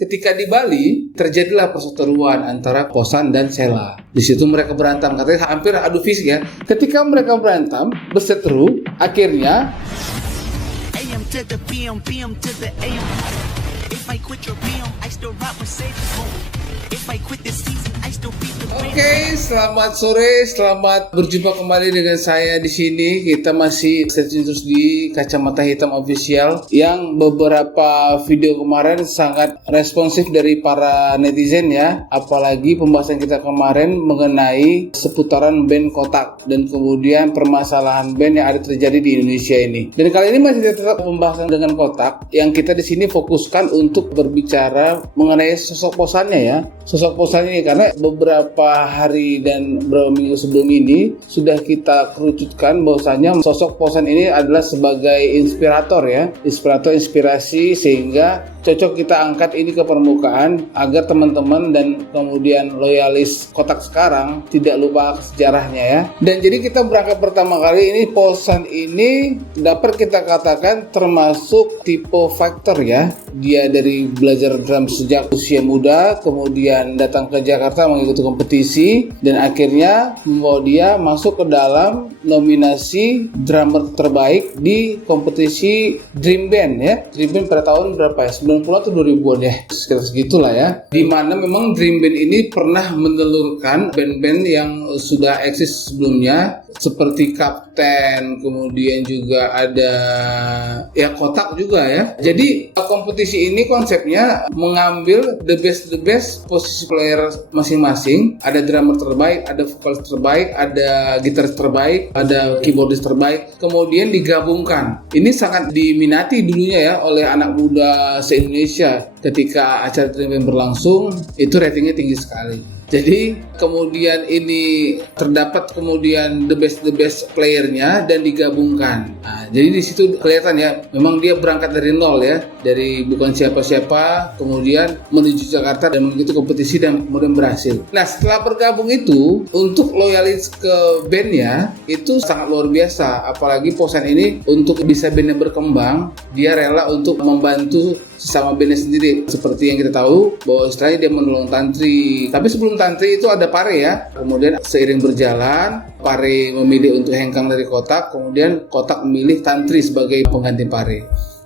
ketika di Bali terjadilah perseteruan antara Posan dan Sheila. Di situ mereka berantem, katanya hampir adu fisik ya. Ketika mereka berantem, berseteru, akhirnya AM to the PM, PM to the AM. If I quit your PM, I still rock Mercedes. If I quit this season, I still beat the Oke, selamat sore, selamat berjumpa kembali dengan saya di sini. Kita masih searching terus di Kacamata Hitam Official, yang beberapa video kemarin sangat responsif dari para netizen ya. Apalagi pembahasan kita kemarin mengenai seputaran band Kotak dan kemudian permasalahan band yang ada terjadi di Indonesia ini. Dan kali ini masih tetap pembahasan dengan Kotak, yang kita di sini fokuskan untuk berbicara mengenai sosok Posannya ya. Sosok Posan ini karena beberapa hari dan beberapa minggu sebelum ini sudah kita kerucutkan bahwasanya sosok Posan ini adalah sebagai inspirator ya, inspirasi, sehingga cocok kita angkat ini ke permukaan agar teman-teman dan kemudian loyalis Kotak sekarang tidak lupa sejarahnya ya. Dan jadi kita berangkat pertama kali ini, Posan ini dapat kita katakan termasuk tipe fighter ya. Dia dari belajar drum sejak usia muda, kemudian datang ke Jakarta mengikuti kompetisi, dan akhirnya membawa dia masuk ke dalam nominasi drummer terbaik di kompetisi Dream Band ya. Dream Band pada tahun berapa ya? 90 atau 2000-an ya? Sekitar segitulah ya. Dimana memang Dream Band ini pernah menelurkan band-band yang sudah eksis sebelumnya seperti Kapten, kemudian juga ada ya Kotak juga ya. Jadi kompetisi ini konsepnya mengambil the best posisi player masing-masing. Ada drummer terbaik, ada vokalis terbaik, ada gitaris terbaik, ada keyboardis terbaik, kemudian digabungkan. Ini sangat diminati dulunya ya oleh anak muda se-Indonesia. Ketika acara Dream Band berlangsung, itu ratingnya tinggi sekali. Jadi kemudian ini terdapat kemudian the best playernya dan digabungkan. Nah, jadi di situ kelihatan ya, memang dia berangkat dari nol ya, dari bukan siapa-siapa, kemudian menuju Jakarta dan mengikuti kompetisi dan kemudian berhasil. Nah, setelah bergabung itu, untuk loyalis ke bandnya itu sangat luar biasa. Apalagi Posan ini untuk bisa bandnya berkembang, dia rela untuk membantu sesama bandnya sendiri. Seperti yang kita tahu bahwa istilahnya dia menolong tantri. Tapi sebelum tantri itu ada Pare ya. Kemudian seiring berjalan, Pare memilih untuk hengkang dari Kotak, kemudian Kotak memilih tantri sebagai pengganti Pare.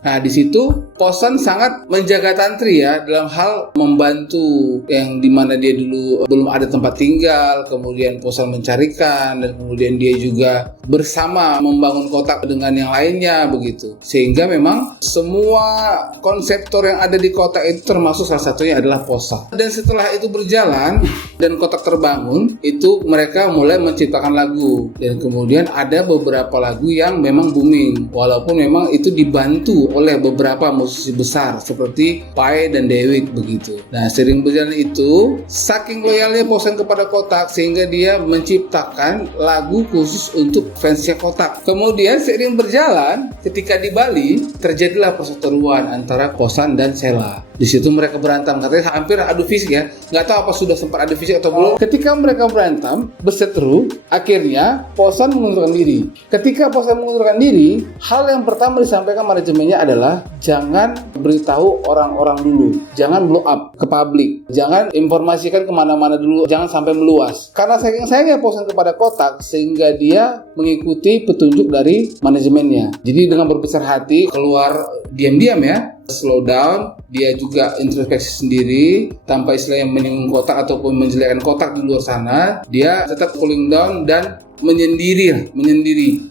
Nah, di situ Posan sangat menjaga tantri ya, dalam hal membantu, yang dimana dia dulu belum ada tempat tinggal, kemudian Posan mencarikan, dan kemudian dia juga bersama membangun Kotak dengan yang lainnya begitu. Sehingga memang semua konseptor yang ada di Kotak itu termasuk salah satunya adalah Posan. Dan setelah itu berjalan dan Kotak terbangun, itu mereka mulai menciptakan lagu, dan kemudian ada beberapa lagu yang memang booming, walaupun memang itu dibantu oleh beberapa musisi besar seperti Pai dan Dewiq begitu. Nah, sering berjalan itu, saking loyalnya Posan kepada Kotak sehingga dia menciptakan lagu khusus untuk fansnya Kotak. Kemudian seiring berjalan, ketika di Bali terjadilah perseteruan antara Posan dan Sheila. Di situ mereka berantem, katanya hampir adu fisik ya. Nggak tahu apa sudah sempat adu fisik atau belum. Ketika mereka berantem, berseteru, akhirnya Posan mengundurkan diri. Ketika Posan mengundurkan diri, hal yang pertama disampaikan manajemennya adalah jangan beritahu orang-orang dulu, jangan blow up ke publik, jangan informasikan kemana-mana dulu, jangan sampai meluas. Karena sayangnya Posan kepada Kotak sehingga dia mengikuti petunjuk dari manajemennya. Jadi dengan berbesar hati keluar diam-diam ya, slow down, dia juga introspeksi sendiri tanpa istilahnya menyinggung Kotak ataupun menjelekkan Kotak di luar sana. Dia tetap cooling down dan menyendiri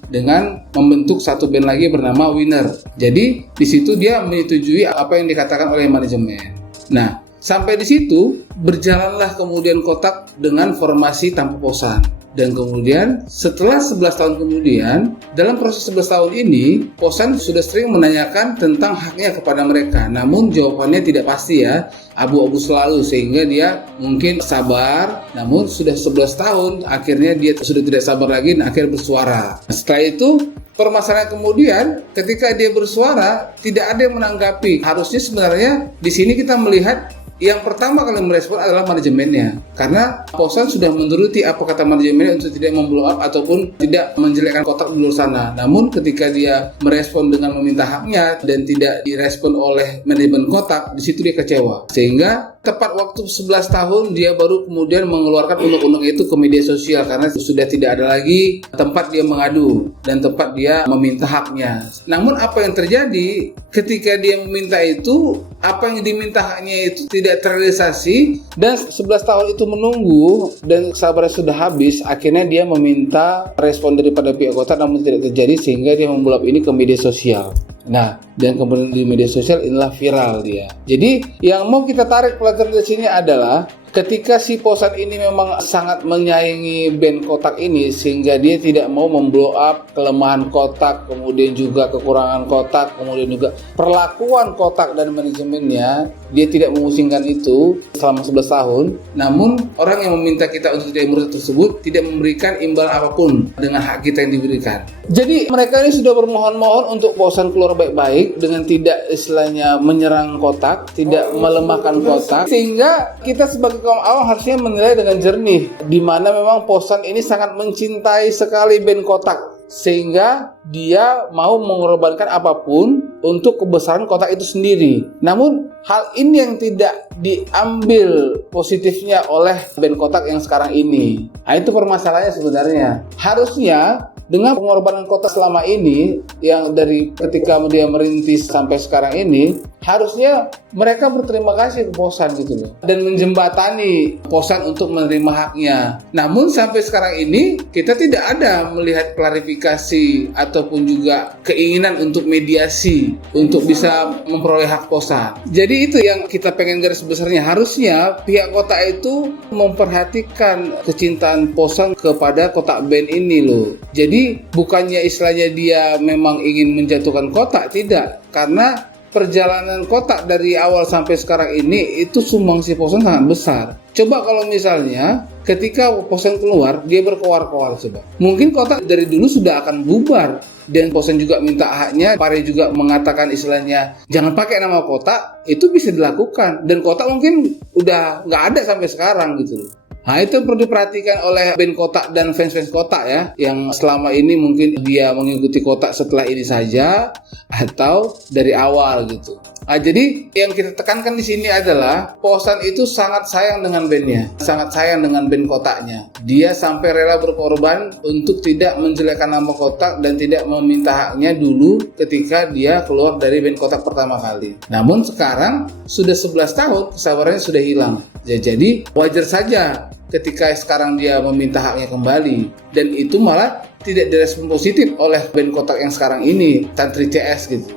dengan membentuk satu band lagi bernama Winner. Jadi di situ dia menyetujui apa yang dikatakan oleh manajemen. Nah, sampai di situ berjalanlah kemudian Kotak dengan formasi tanpa Posan. Dan kemudian setelah 11 tahun kemudian, dalam proses 11 tahun ini, Posan sudah sering menanyakan tentang haknya kepada mereka. Namun jawabannya tidak pasti ya, abu-abu selalu, sehingga dia mungkin sabar. Namun sudah 11 tahun, akhirnya dia sudah tidak sabar lagi dan akhirnya bersuara. Setelah itu, permasalahan kemudian ketika dia bersuara, tidak ada yang menanggapi. Harusnya sebenarnya di sini kita melihat yang pertama kali merespon adalah manajemennya, karena Posan sudah menuruti apa kata manajemennya untuk tidak memblow up ataupun tidak menjelekkan kotak di luar sana. Namun ketika dia merespon dengan meminta haknya dan tidak direspon oleh manajemen kotak, di situ dia kecewa. Sehingga tepat waktu 11 tahun dia baru kemudian mengeluarkan undang-undang itu ke media sosial, karena sudah tidak ada lagi tempat dia mengadu dan tempat dia meminta haknya. Namun apa yang terjadi ketika dia meminta itu, apa yang diminta haknya itu tidak terrealisasi, dan 11 tahun itu menunggu dan sabarnya sudah habis. Akhirnya dia meminta respon daripada pihak kota, namun tidak terjadi, sehingga dia membulap ini ke media sosial. Nah, dan kemudian di media sosial inilah viral dia. Jadi yang mau kita tarik pelajaran dari sini adalah ketika si Posan ini memang sangat menyayangi band kotak ini, sehingga dia tidak mau memblow up kelemahan kotak, kemudian juga kekurangan kotak, kemudian juga perlakuan kotak dan manajemennya, dia tidak memusingkan itu selama 11 tahun. Namun orang yang meminta kita untuk tidak merespon tersebut tidak memberikan imbalan apapun dengan hak kita yang diberikan. Jadi mereka ini sudah bermohon-mohon untuk Posan keluar baik-baik dengan tidak istilahnya menyerang kotak, tidak melemahkan kotak, sehingga kita sebagai kaum awam harusnya menilai dengan jernih, di mana memang Posan ini sangat mencintai sekali band kotak, sehingga dia mau mengorbankan apapun untuk kebesaran kotak itu sendiri. Namun hal ini yang tidak diambil positifnya oleh band kotak yang sekarang ini. Nah, itu permasalahannya sebenarnya. Harusnya dengan pengorbanan kotak selama ini, yang dari ketika dia merintis sampai sekarang ini, harusnya mereka berterima kasih ke Posan gitu loh, dan menjembatani Posan untuk menerima haknya. Namun sampai sekarang ini kita tidak ada melihat klarifikasi ataupun juga keinginan untuk mediasi untuk bisa memperoleh hak Posan. Jadi itu yang kita pengen garis besarnya. Harusnya pihak kota itu memperhatikan kecintaan Posan kepada kotak band ini loh. Jadi bukannya istilahnya dia memang ingin menjatuhkan kotak, tidak, karena perjalanan kotak dari awal sampai sekarang ini itu sumbangsi Posan sangat besar. Coba kalau misalnya ketika Posan keluar dia berkoar-koar, coba mungkin kotak dari dulu sudah akan bubar, dan Posan juga minta haknya, Pare juga mengatakan istilahnya jangan pakai nama kotak, itu bisa dilakukan dan kotak mungkin udah nggak ada sampai sekarang gitu loh. Nah, itu perlu diperhatikan oleh band kotak dan fans-fans kotak ya, yang selama ini mungkin dia mengikuti kotak setelah ini saja atau dari awal gitu. Nah, jadi yang kita tekankan di sini adalah Posan itu sangat sayang dengan bandnya, sangat sayang dengan band kotaknya. Dia sampai rela berkorban untuk tidak menjelekkan nama kotak dan tidak meminta haknya dulu ketika dia keluar dari band kotak pertama kali. Namun sekarang sudah 11 tahun, kesabarannya sudah hilang. Jadi wajar saja ketika sekarang dia meminta haknya kembali, dan itu malah tidak direspon positif oleh band kotak yang sekarang ini, Santri CS gitu.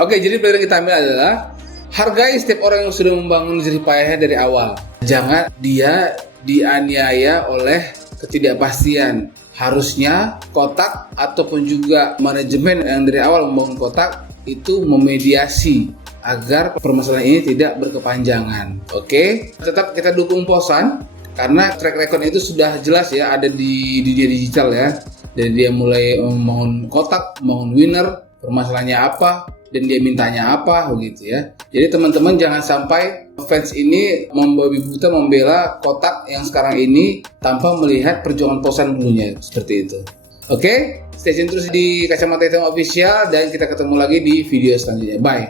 Oke, jadi pelajaran yang kita ambil adalah hargai setiap orang yang sudah membangun jerih payahnya dari awal. Jangan dia dianiaya oleh ketidakpastian. Harusnya kotak ataupun juga manajemen yang dari awal membangun kotak itu memediasi agar permasalahan ini tidak berkepanjangan. Oke, tetap kita dukung Posan karena track record itu sudah jelas ya, ada di dunia digital ya. Dari dia mulai membangun kotak, membangun winner, permasalahannya apa, dan dia mintanya apa begitu ya. Jadi teman-teman jangan sampai fans ini membabi buta membela kotak yang sekarang ini tanpa melihat perjuangan Posan dulunya, seperti itu. Oke, stay tune terus di Kacamata Hitam Official dan kita ketemu lagi di video selanjutnya. Bye.